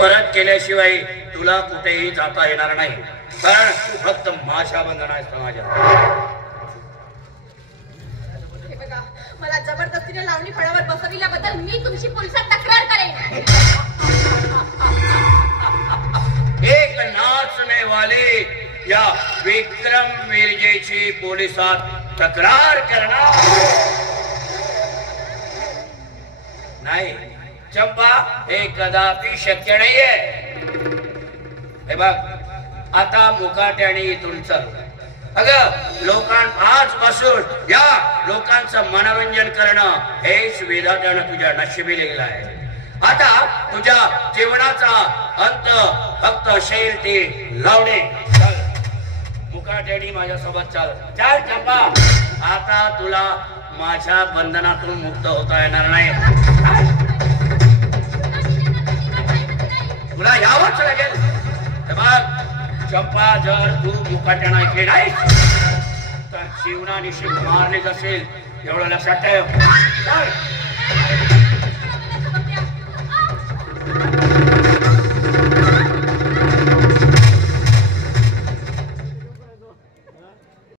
परत केल्याशिवाय तुला कुठेही जाता येणार नाही, कारण तू फक्त माझ्या बंधन आहेस माझ्या. मला जबरदस्तीने लावणी फळावर बसविल्याबद्दल मी तुमची पोलिसात तक्रार करेन. एक नाचने वाले या विक्रम मिर्जेची पोलिसात तक्रार करणार नाही चंपा, हे कदापि शक्य नाहीये. हे बघ, आता मुकाट्याने इथून चल. अगं आजपासून या लोकांचं मनोरंजन करणं हेच विधात्यानं तुझ्या नशिबी लिहिलं आहे. आता तुझ्या जीवनाचा अंत फक्त शैल ते लावणे. चल मुकाट्याने माझ्यासोबत चल. चल चंपा, आता तुला माझ्या बंधनातून मुक्त होता येणार नाही. तुला यावंच लागेल. बघ चंपा, जर तू मुकाट्यानं ऐकले नाही तर जीवनानिशी मारले असेल, एवढं लक्षात ठेव.